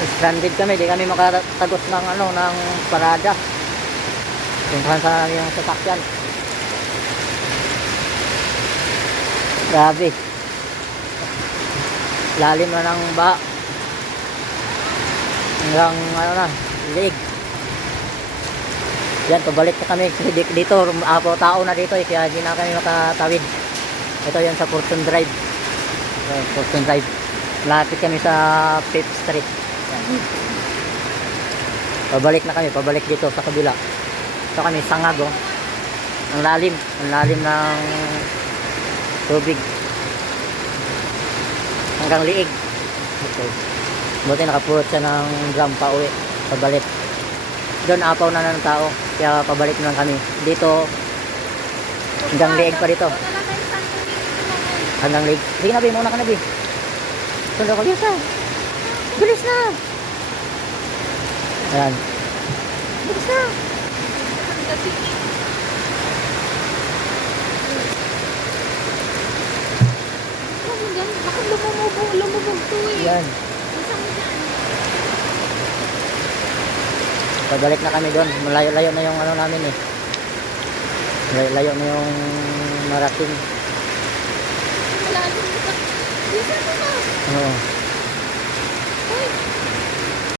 Stranded kami, di kami makatagos ng ano, ng parada. Puntahan sa yung sasakyan. Grabe. Lalim na ng baha. Hanggang ano na, liig. Yan, pabalik na kami. Dito, tao na dito eh, kaya hindi na kami makatawid. Ito yan sa Fortune Drive. Fortune Drive. Malapit kami sa 5th Street. Yan. Pabalik na kami, pabalik dito sa kabila. Ito kami, Sangag oh. Ang lalim ng tubig. Hanggang liig. Okay. Buti nakapulot siya ng drum pa uwi. Pabalik. Doon apaw na ng tao. Kaya pabalik na lang kami. Dito, hanggang liig pa dito. Hanggang liig. Sige na, Bi. Muna ka na, Bi. Sundo ko, bilis na. Bilis na. Ayan. Bilis na. Bakit lumubog to eh? Yan. Pabalik na kami doon. Malayo-layo na yung ano namin eh. Malayo na yung marating. Malalim. Bisa mo na. Oo. Uy.